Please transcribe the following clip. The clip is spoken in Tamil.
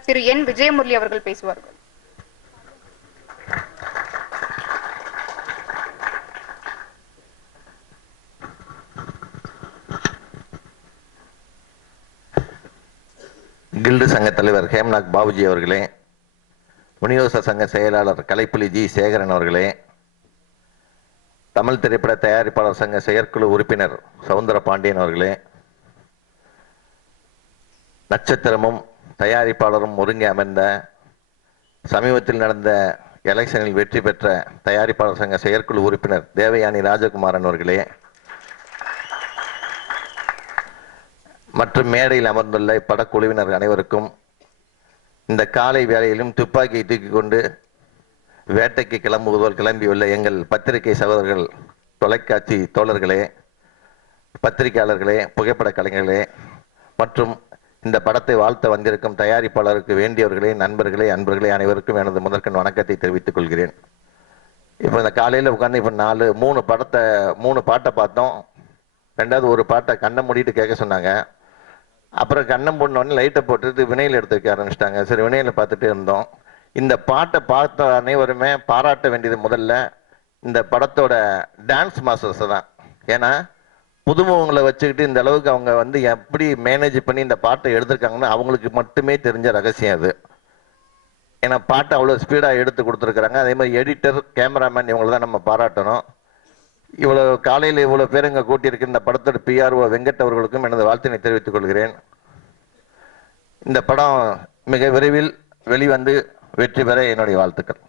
செயலாளர் திரு என் விஜயமுரளி அவர்கள் பேசுவார்கள். கில்டு சங்க தலைவர் ஹேம்நாத் பாபுஜி அவர்களே, விநியோக சங்க செயலாளர் கலைப்புலி ஜி சேகரன் அவர்களே, தமிழ் திரைப்பட தயாரிப்பாளர் சங்க செயற்குழு உறுப்பினர் சவுந்தர பாண்டியன் அவர்களே, நட்சத்திரமும் தயாரிப்பாளரும் ஒருங்கே அமர்ந்த சமீபத்தில் நடந்த எலெக்ஷனில் வெற்றி பெற்ற தயாரிப்பாளர் சங்க செயற்குழு உறுப்பினர் தேவயானி ராஜகுமாரன் அவர்களே, மற்றும் மேடையில் அமர்ந்துள்ள படக்குழுவினர் அனைவருக்கும், இந்த காலை வேளையிலும் துப்பாக்கியை தூக்கி கொண்டு வேட்டைக்கு கிளம்பியுள்ள எங்கள் பத்திரிகை சகோதரர்கள், தொலைக்காட்சி தோழர்களே, பத்திரிகையாளர்களே, புகைப்பட கலைஞர்களே மற்றும் இந்த படத்தை வாழ்த்த வந்திருக்கும் தயாரிப்பாளருக்கு வேண்டியவர்களே, நண்பர்களே, அன்பர்களே அனைவருக்கும் எனது முதற்கண் வணக்கத்தை தெரிவித்துக் கொள்கிறேன். இப்போ இந்த காலையில் உட்காந்து இப்போ 3 பாட்டை பார்த்தோம். ரெண்டாவது ஒரு பாட்டை கண்ணை மூடிட்டு கேட்க சொன்னாங்க. அப்புறம் கண்ணம் போடனோடனே லைட்டை போட்டுட்டு வினையில் எடுத்து வைக்க ஆரம்பிச்சிட்டாங்க. சரி, வினையில் பார்த்துட்டே இருந்தோம். இந்த பாட்டை பார்த்த அனைவருமே பாராட்ட வேண்டியது முதல்ல இந்த படத்தோட டான்ஸ் மாஸ்டர்ஸ் தான். ஏன்னா புதுமுகங்களை வச்சுக்கிட்டு இந்த அளவுக்கு அவங்க வந்து எப்படி மேனேஜ் பண்ணி இந்த பாட்டை எடுத்திருக்காங்கன்னு அவங்களுக்கு மட்டுமே தெரிஞ்ச ரகசியம் அது. ஏன்னா பாட்டை அவ்வளோ ஸ்பீடாக எடுத்து கொடுத்துருக்குறாங்க. அதே மாதிரி எடிட்டர், கேமராமேன் இவங்களை தான் நம்ம பாராட்டணும். இவ்வளோ காலையில் இவ்வளோ பேர் இங்கே கூட்டியிருக்க இந்த படத்தோட PRO வெங்கட் அவர்களுக்கும் எனது வாழ்த்தினை தெரிவித்துக் கொள்கிறேன். இந்த படம் மிக விரைவில் வெளிவந்து வெற்றி பெற என்னுடைய வாழ்த்துக்கள்.